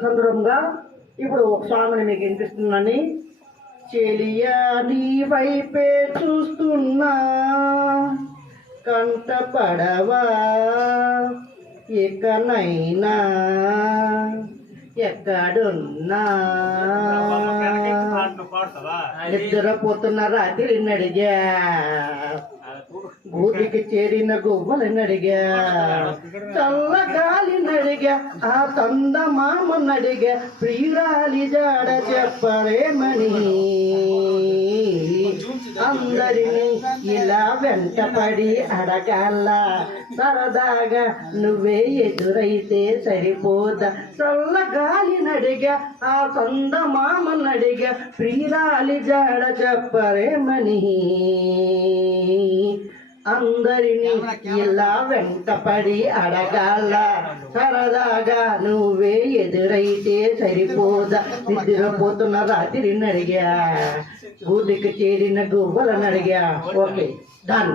సందర్భంగా ఇప్పుడు ఒక సాంగ్ని మీకు వినిపిస్తున్నాను. చెలియా నీ వైపే చూస్తున్నా కంటపడవా ఇకనైనా ఎక్కడున్నా నిద్రపోతున్న రాత్రి నడిగా గూటికి చేరిన గువ్వలు నడిగా చల్లగాలి నడిగా ఆ చందమామ నడిగా ప్రియురాలి జాడ చెప్పరేమని అందరినీ ఇలా వెంటపడి అడగాల సరదాగా నువ్వే ఎదురైతే సరిపోదా చల్లగాలి నడిగా ఆ చందమామ నడిగా ప్రియురాలి జాడ చెప్పరేమని అందరినీ ఇలా వెంటపడి అడగాల సరదాగా నువ్వే ఎదురైతే సరిపోదా నిద్రపోతున్న రాత్రి నడిగా గూటికి చేరిన గువ్వలను అడిగా. Okay, done.